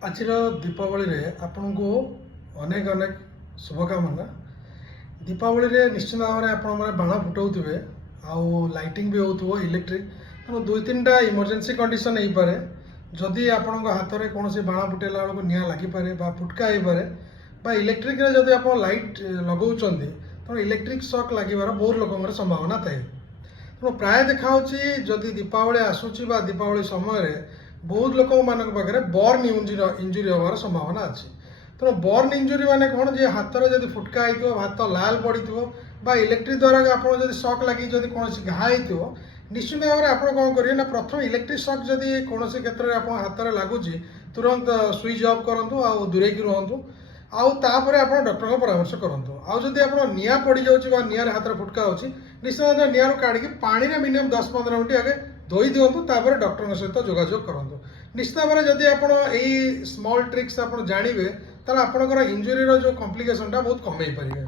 आज दीपावली रे आपन को अनेक अनेक शुभकामना। दीपावली रे निश्चित भाव में आपण मैंने बाण फुटाऊे आउ लाइटिंग भी हो इलेक्ट्रिक तेणु दुई तीन टा इमरजेंसी कंडीशन हो पारे। जदि आपण हाथ में कौन बाण फुटेला बेलू निआ लगिपे फुटका हो पारे बा इलेक्ट्रिक रे जदि आप लाइट लगाउछन्ती तेणु इलेक्ट्रिक शॉक लगिबार बहुत लोक संभावना थाए। तेणु प्राय देखा जदि दीपावली आसूची बा दीपावली समय बहुत लोक मान पाखे बर्न इंजुरी हमार संभावना अच्छी। तेणु बर्न इंजुरी माने कौन जे हाथ में जब फुटका हो हाथ लाल पड़ी बा इलेक्ट्रिक द्वारा आप शॉक लगी जब कौन घा हो निश्चित भाव में आप कौन करेंगे ना प्रथम इलेक्ट्रिक शॉक जदि कौन क्षेत्र में आप हाथ में लगुच तुरंत स्विच ऑफ करूँ आ दूरे की रुहतु आउे आप डॉक्टर परामर्श करूँ। आउ जदि आप निआ पड़ जाऊँगी निआर हाथ में फुटका हो निश्चित भाव में निआर काढ़ी पानी में मिनिमम 10-15 मिनट आगे धोई दिंतु डॉक्टर सहित जोगाजोग करूँ। निश्चित भाव में जदि आप स्मॉल ट्रिक्स आप जानवे ताल आपंकर इंजुरी जो कॉम्प्लिकेशन बहुत कम पारे।